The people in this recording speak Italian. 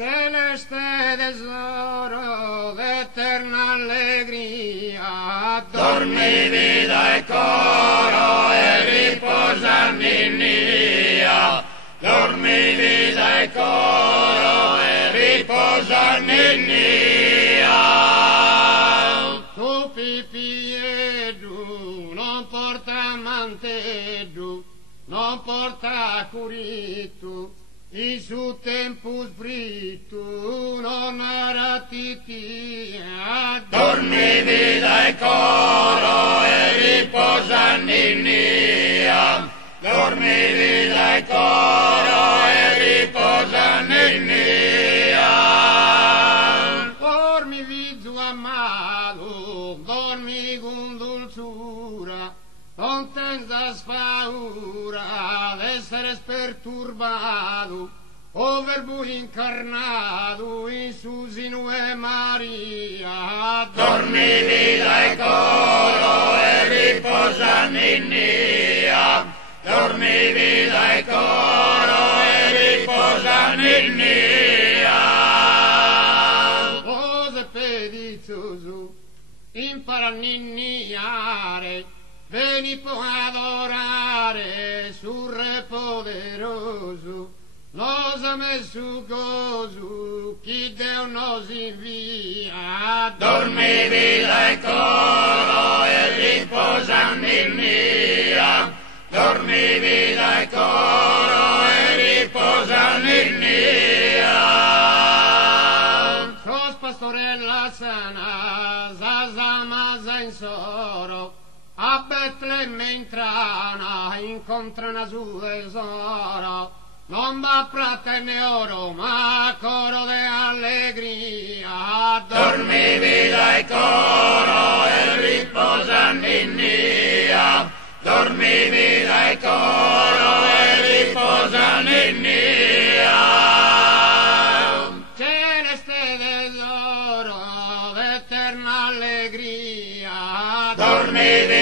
celeste tesoro d'eterna allegria, dormi vita e coro e riposa Ninnia, dormi vita e coro e riposa Ninnia. tu pipiedu non porta mantedu, non porta curitu, in su tempus britu non ratitia, Dormi vita e coro e riposa Ninnia, dormi vita e coro e riposa Ninnia. dormi vizu amado, dormi con dulzura, non tensas paura d'essere perturbado, o verbo incarnado in su sinue Maria, Dormi vita e coro e riposa Ninnia, dormi vita e coro e riposa Ninnia. Ose pedizioso, impara a ninniare, veni può adorare sul Re poderoso, nos ha messo gozo, chi Deo nos invia, Dormi vita e coro e riposa Ninnia, dormi vita e coro e riposa Ninnia. sos pastorella sana, zasamasa in soro, a Betlemme intrana, incontrana su tesoro, non va prata né oro, ma coro de allegria, Dormi vita e coro e riposa Ninnia, dormi vita e coro e riposa Ninnia. celeste tesoro d'eterna allegria, Dormi vita